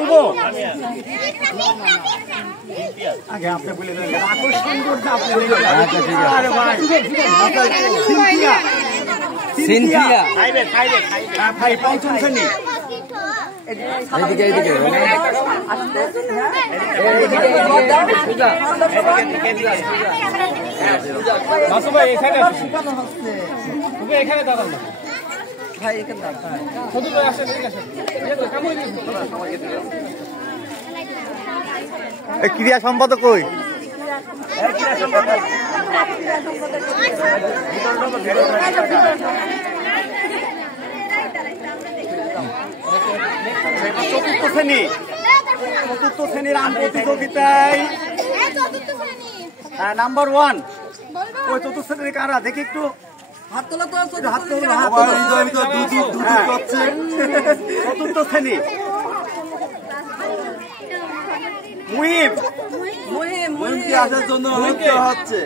বলবো আগে আপনি বলে দেন আকর্ষণীয় আপনি আরে ভাই সিনথিয়া সিনথিয়া ভাই পঞ্চম শ্রেণী এদিকে মাসু ভাই এখানে তুমি এখানে দাঁড়ান না ভাই এখানে দাঁড়ান শুধু আসেন ঠিক আছে এই ক্রিয়া সম্পাদক কই চতুর্থ শ্রেণীর আম প্রতিযোগিতায় নাম্বার 1 ওই চতুর্থ শ্রেণীর কারা দেখি একটু হাত তোলা তো হাত চতুর্থ শ্রেণী মুহিমকে আসার জন্য হচ্ছে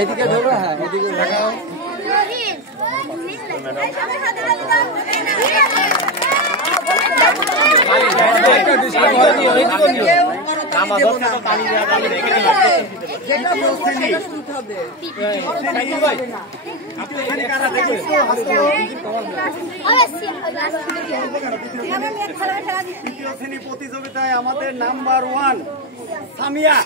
এদিকে ধরো হ্যাঁ এদিকে প্রতিযোগিতায় আমাদের নাম্বার 1 সামিয়া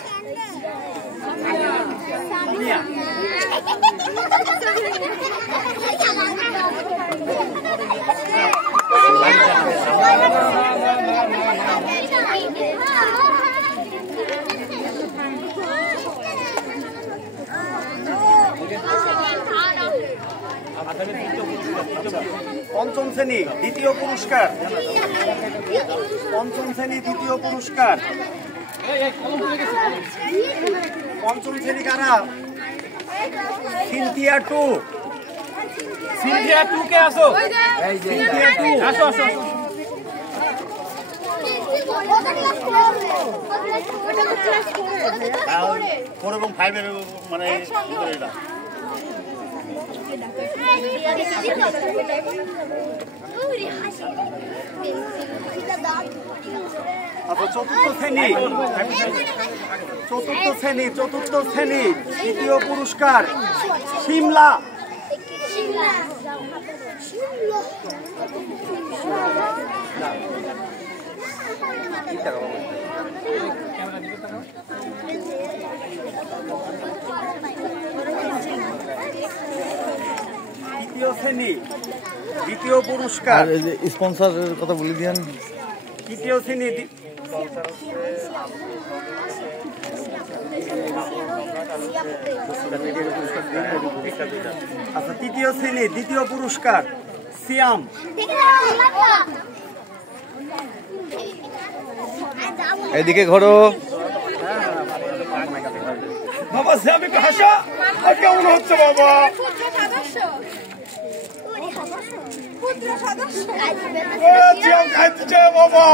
পঞ্চম শ্রেণী দ্বিতীয় পুরস্কার পঞ্চম শ্রেণী কারা সিনথিয়া 2 কে আসো আসো ফোর এবং 5 এর মানে এটা চতুর্থ শ্রেণী তৃতীয় পুরস্কার শিমলা তৃতীয় শ্রেণী দ্বিতীয় পুরস্কার স্পন্সরের কথা বলে দিয়েন তৃতীয় শ্রেণী আচ্ছা তৃতীয় শ্রেণী দ্বিতীয় পুরস্কার সিয়াম এদিকে ঘোরো বাবা সিয়ামি ভাষা কেমন হচ্ছে বাবা বাবা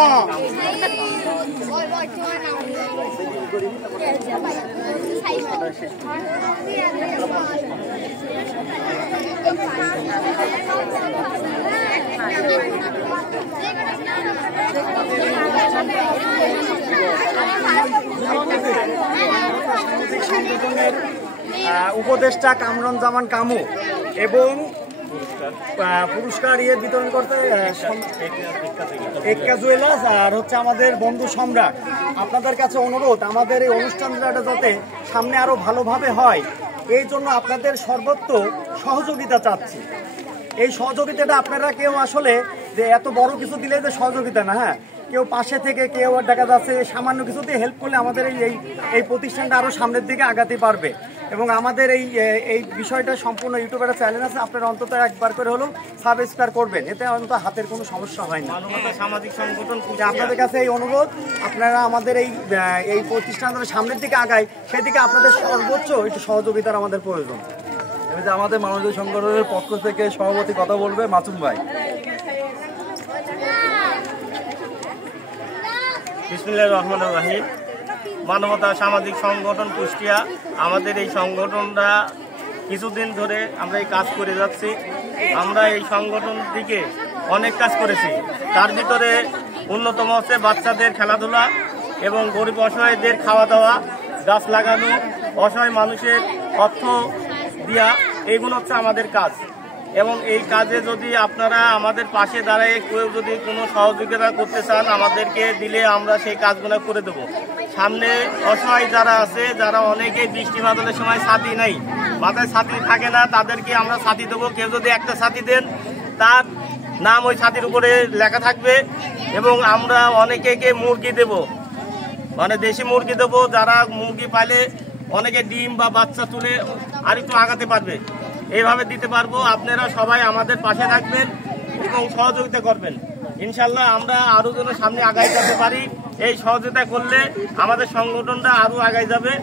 উপদেষ্টা কামরুজ্জামান কামু এবং পুরস্কার বিতরণ করতে এক্কা জুয়েলার্স আর হচ্ছে আমাদের বন্ধু সম্রাট। আপনাদের কাছে অনুরোধ, আমাদের এই অনুষ্ঠানটা যাতে সামনে আরো ভালোভাবে হয় এই জন্য আপনাদের সর্বত্র সহযোগিতা চাচ্ছি। এই সহযোগিতাটা আপনারা কেউ আসলে যে এত বড় কিছু দিলে যে সহযোগিতা না, হ্যাঁ, কেউ পাশে থেকে কেউ দেখা যাচ্ছে সামান্য কিছুতে হেল্প করলে আমাদের এই প্রতিষ্ঠানটা আরো সামনের দিকে আগাতে পারবে। এবং আমাদের এই বিষয়টা সম্পূর্ণ ইউটিউবের চ্যানেল আছে, আপনারা অন্তত একবার করে হলেও সাবস্ক্রাইব করবেন, এতে অন্তত হাতের কোনো সমস্যা হয় না। সামাজিক সংগঠন আপনাদের কাছে এই অনুরোধ, আপনারা আমাদের এই প্রতিষ্ঠানটা সামনের দিকে আগায় সেদিকে আপনাদের সর্বোচ্চ একটু সহযোগিতার আমাদের প্রয়োজন। আমাদের মানবতাবাদী সংগঠনের পক্ষ থেকে সভাপতি কথা বলবে মাসুম ভাই। বিসমিল্লাহির রহমানির রহিম। মানবতা সামাজিক সংগঠন কুষ্টিয়া, আমাদের এই সংগঠনটা কিছুদিন ধরে আমরা এই কাজ করে যাচ্ছি। আমরা এই সংগঠনটিকে অনেক কাজ করেছি। তার ভিতরে অন্যতম হচ্ছে বাচ্চাদের খেলাধুলা এবং গরিব অসহায়দের খাওয়া দাওয়া, গাছ লাগানো, অসহায় মানুষের অর্থ দেওয়া, এইগুলো হচ্ছে আমাদের কাজ। এবং এই কাজে যদি আপনারা আমাদের পাশে দাঁড়িয়ে কেউ যদি কোনো সহযোগিতা করতে চান আমাদেরকে দিলে আমরা সেই কাজগুলো করে দেব। সামনে অসহায় যারা আছে, যারা অনেকে বৃষ্টি বাদলের সময় ছাতি নেই, মাথায় ছাতি থাকে না, তাদেরকে আমরা ছাতি দেবো। কেউ যদি একটা ছাতি দেন তার নাম ওই ছাতির উপরে লেখা থাকবে। এবং আমরা অনেকে মুরগি দেব, মানে দেশি মুরগি দেবো, যারা মুরগি পাইলে অনেকে ডিম বা বাচ্চা তুলে আর একটু আগাতে পারবে, এইভাবে দিতে পারবো। আপনারা সবাই আমাদের পাশে থাকবেন এবং সহযোগিতা করবেন। ইনশাল্লাহ আমরা আরো যেন সামনে আগাই যেতে পারি। এই সহযোগিতা করলে আমাদের সংগঠনটা আরো আগাই যাবে।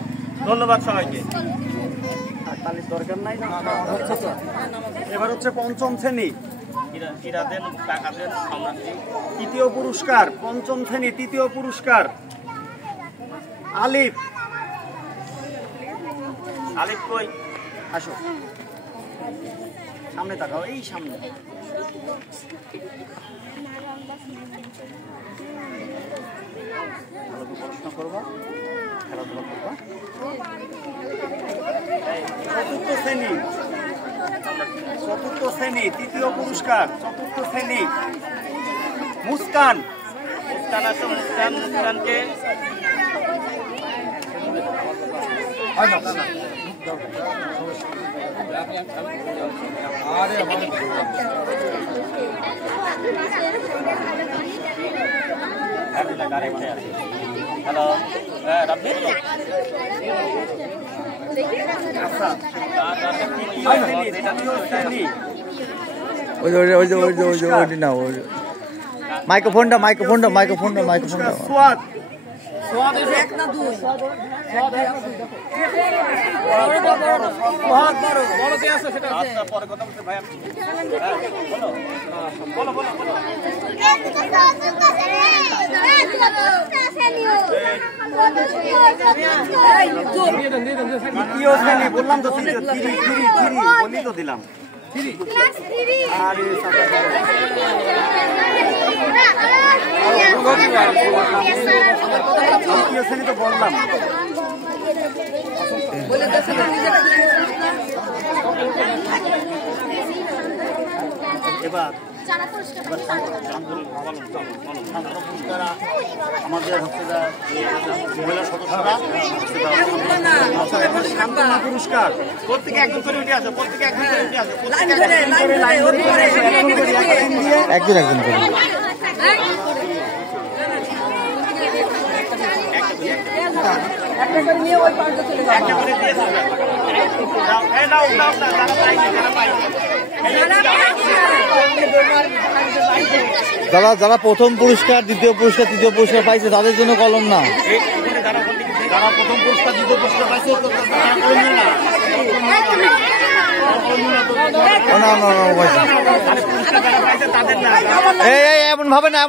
ধন্যবাদ সবাইকে। এবার হচ্ছে পঞ্চম শ্রেণী তৃতীয় পুরস্কার, পঞ্চম শ্রেণী তৃতীয় পুরস্কার আলিফ। আলিফ কই? আসো সামনে তাকাও, এই সামনে। পড়াশোনা করবা, খেলাধুলা করবা। চতুর্থ শ্রেণী তৃতীয় পুরস্কার, চতুর্থ শ্রেণী মুস্কান। মুস্কানকে হ্যালো, রাব্বি মাইক্রোফোনটা পরে কথা বলতে ভাই, বলো বলো বলো। তৃতীয় শ্রেণী বললাম তো, বলি তো দিলাম। তৃতীয় শ্রেণী তো বললাম। এবার আমাদের হচ্ছে মহিলা সদস্যরা সান্ত্বনা পুরস্কার। প্রত্যেকে একজন করে উঠে আসো, প্রত্যেকে একজন করে উঠে আসো, একজন করে। একটা করে নিয়ে ওই পার্কে চলে যাবো। একটা করে দিয়ে দাও, যারা পাইছে। যারা প্রথম পুরস্কার, দ্বিতীয় পুরস্কার, তৃতীয় পুরস্কার পাইছে তাদের জন্য কলম না। যারা প্রথম পুরস্কার, দ্বিতীয় পুরস্কার পাইছে এমন ভাবে না।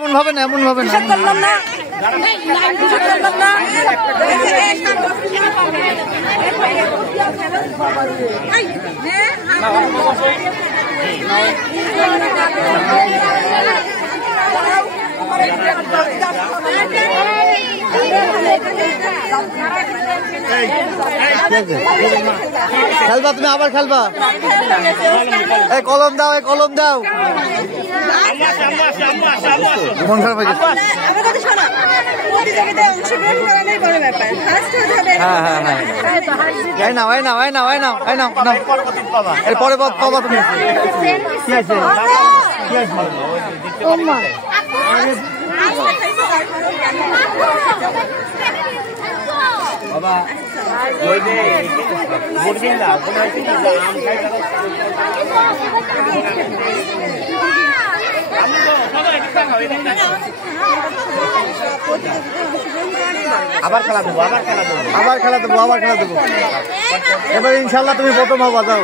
খেলবা তুমি, আবার খেলবা। এই কলম দাও, মন খারাপ হয়ে গেছে। এরপরে পাবা তুমি। বাবা আবার খেলা দেবো। এবার ইনশাল্লাহ তুমি প্রথম হবা, যাও।